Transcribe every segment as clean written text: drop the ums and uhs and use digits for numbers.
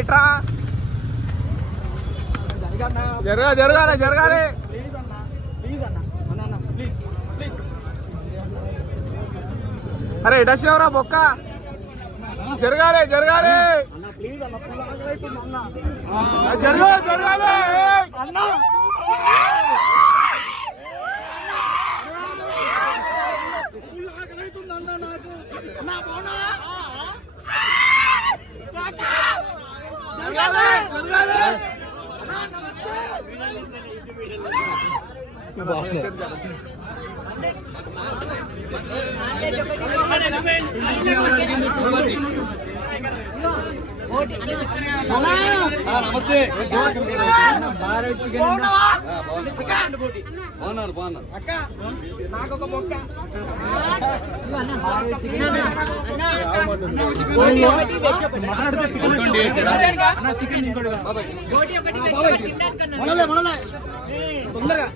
ఎట్రా జరగాలి జరగాలి అరే ఎటు వచ్చినవరా బొక్క జరగాలి జరగాలి జరగాలి జరగాలి అన్నా నమస్తే బాగున్నారు బాగున్నారు అక్క నాకొక బొక్క తొందరగా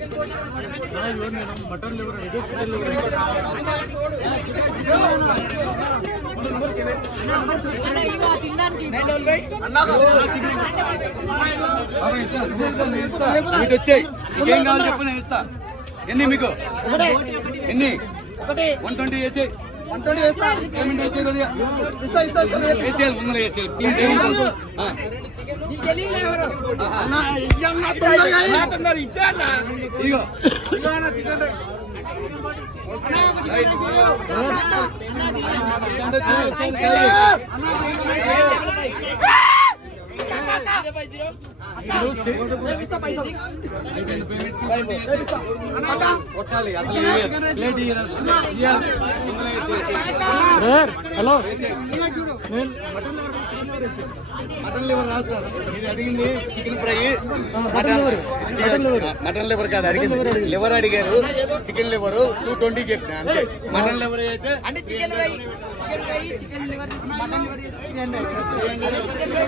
మీకు వచ్చాయి ఏం కావాలి చెప్పు నేను ఇస్తా ఎన్ని మీకు ఎన్ని 120 వేసి 120 వేస్తా పేమెంట్ వేసే కొద్దిగా వేసేయాలి ముందర వేసేయాలి ఇగో హలో మటన్ లివర్ రాదు సార్ మీరు అడిగింది చికెన్ ఫ్రై మటన్ లివర్ కాదు అడిగింది లివర్ అడిగారు చికెన్ లివర్ 220 చెప్పిన అంతే మటన్ లివర్ అయితే అంటే chicken fry chicken liver mutton liver chicken fry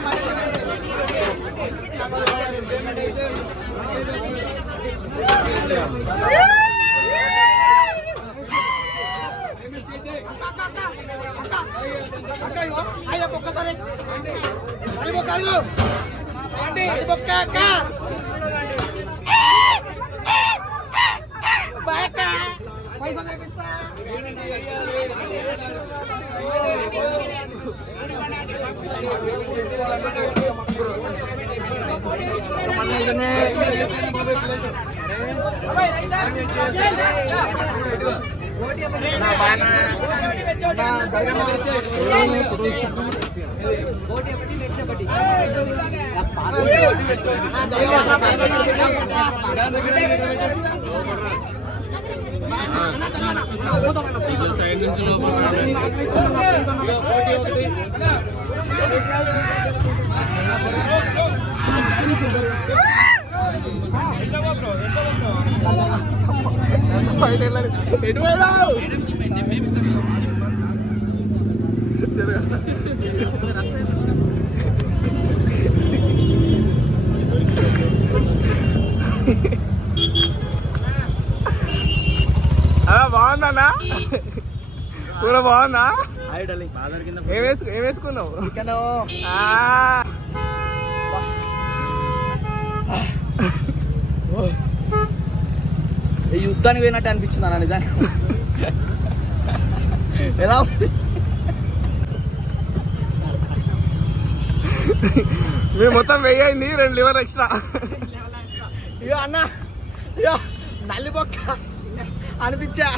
బాగుందన్నా కూర బాగుందా ఏం వేసుకున్నావు యుద్ధానికి పోయినట్టు అనిపించింది అన్న నిజాన్ని ఎలా మేము మొత్తం వెయ్యింది 2 లివర్ ఎక్స్ట్రా ఇగో అన్న ఇగో నల్లి బొక్క అనిపించా